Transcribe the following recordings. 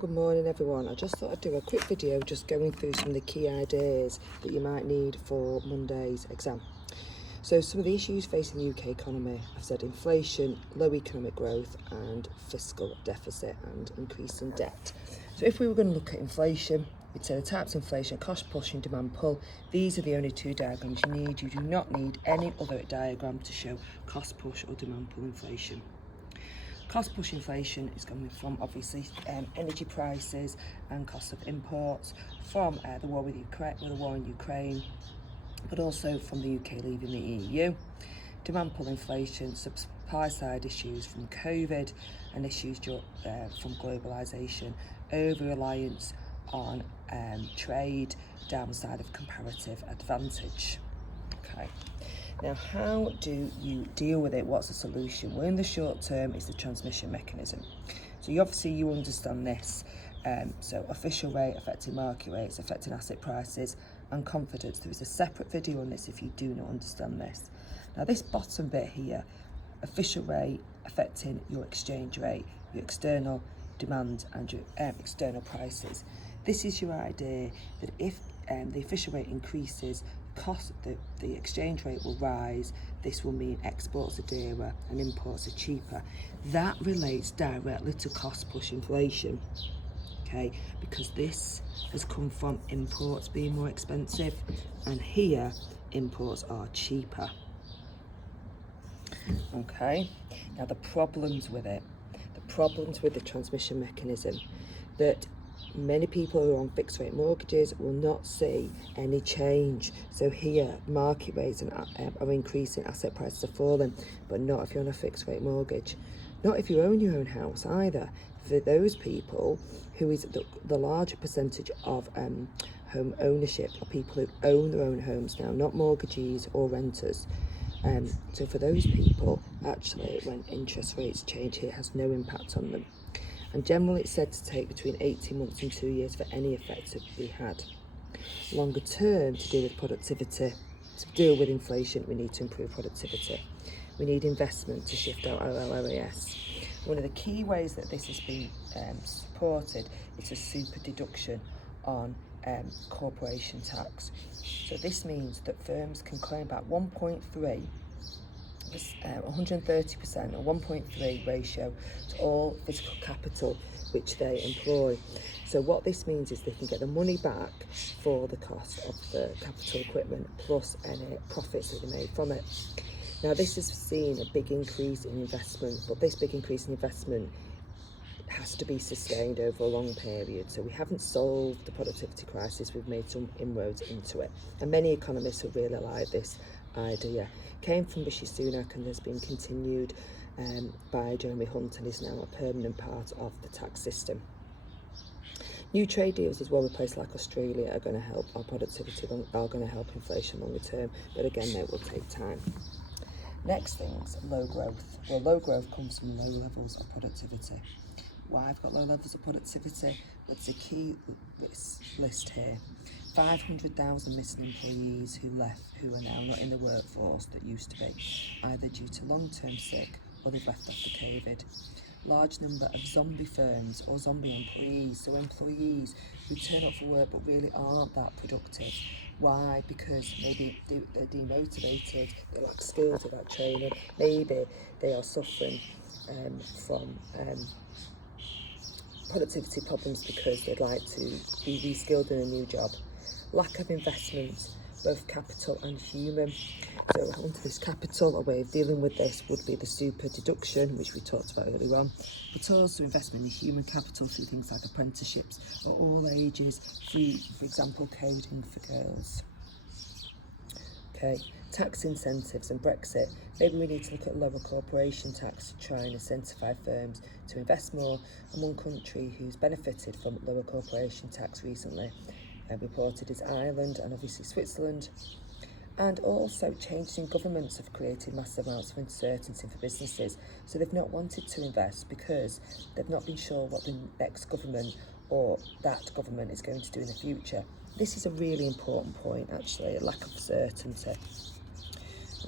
Good morning everyone. I just thought I'd do a quick video just going through some of the key ideas that you might need for Monday's exam. So some of the issues facing the UK economy, I've said inflation, low economic growth and fiscal deficit and increasing debt. So if we were going to look at inflation, we'd say the types of inflation, cost push and demand pull. These are the only two diagrams you need. You do not need any other diagram to show cost push or demand pull inflation. Cost push inflation is coming from obviously energy prices and cost of imports from the war in Ukraine, but also from the UK leaving the EU. Demand pull inflation, supply side issues from COVID and issues from globalisation, over reliance on trade, downside of comparative advantage. Okay. Now, how do you deal with it? What's the solution? Well, in the short term, it's the transmission mechanism. So you understand this. So official rate affecting market rates, affecting asset prices and confidence. There is a separate video on this if you do not understand this. Now, this bottom bit here, official rate affecting your exchange rate, your external demand and your external prices. This is your idea that if the official rate increases, the exchange rate will rise. This will mean exports are dearer and imports are cheaper. That relates directly to cost push inflation, okay, because this has come from imports being more expensive and here imports are cheaper. Okay, now the problems with the transmission mechanism, that many people who are on fixed rate mortgages will not see any change. So here market rates are increasing, asset prices are falling, but not if you're on a fixed rate mortgage. Not if you own your own house either. For those people who is the larger percentage of home ownership are people who own their own homes now, not mortgagees or renters. So for those people, actually, when interest rates change, it has no impact on them. And generally it's said to take between 18 months and 2 years for any effect to be had. Longer term, to deal with productivity, to deal with inflation, we need to improve productivity. We need investment to shift our OLRAS. One of the key ways that this has been supported is a super deduction on corporation tax. So this means that firms can claim back 130% or 1.3 ratio to all physical capital which they employ. So what this means is they can get the money back for the cost of the capital equipment plus any profits that they made from it. Now this has seen a big increase in investment, but this big increase in investment has to be sustained over a long period. So we haven't solved the productivity crisis, we've made some inroads into it. And many economists have really liked this idea. Came from Rishi Sunak and has been continued by Jeremy Hunt and is now a permanent part of the tax system. New trade deals as well with places like Australia are going to help our productivity, are going to help inflation longer term, but again, that will take time. Next things, low growth. Well, low growth comes from low levels of productivity. Why I've got low levels of productivity? Well, it's a key list here. 500,000 missing employees who are now not in the workforce that used to be, either due to long-term sick or they've left after COVID. Large number of zombie firms or zombie employees, so employees who turn up for work but really aren't that productive. Why? Because maybe they're demotivated, they lack skills, they lack training, maybe they are suffering from productivity problems because they'd like to be reskilled in a new job. Lack of investment, both capital and human. So onto this capital, a way of dealing with this would be the super deduction, which we talked about earlier on, but also investment in human capital through things like apprenticeships at all ages, free, for example, coding for girls. Okay, tax incentives and Brexit. Maybe we need to look at lower corporation tax to try and incentivise firms to invest more. And one country who's benefited from lower corporation tax recently reported is Ireland and obviously Switzerland. And also changes in governments have created massive amounts of uncertainty for businesses. So they've not wanted to invest because they've not been sure what the next government or that government is going to do in the future. This is a really important point, actually, a lack of certainty.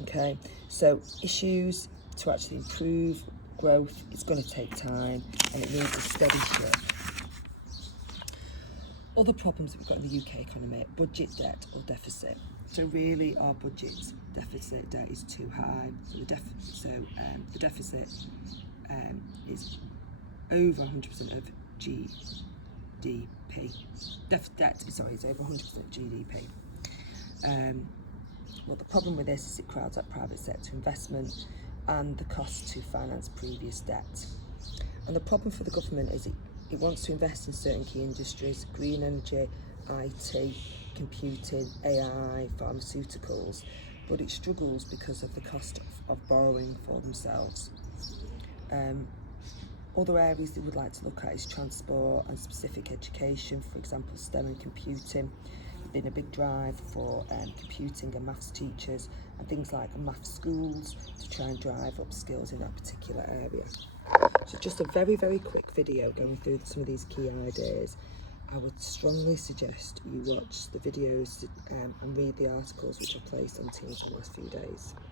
Okay, so issues to actually improve growth, it's going to take time and it needs a steady shift. Other problems that we've got in the UK economy: budget debt or deficit. So really, our budget deficit debt is too high. So the deficit is over 100% of GDP. Debt is over 100% GDP. Well, the problem with this is it crowds out private sector investment and the cost to finance previous debt. And the problem for the government is it wants to invest in certain key industries: green energy, IT, computing, AI, pharmaceuticals, but it struggles because of the cost of borrowing for themselves. Other areas they would like to look at is transport and specific education, for example STEM and computing. There's been a big drive for computing and maths teachers and things like maths schools to try and drive up skills in that particular area. So just a very, very quick video going through some of these key ideas. I would strongly suggest you watch the videos and read the articles which are placed on Teams in the last few days.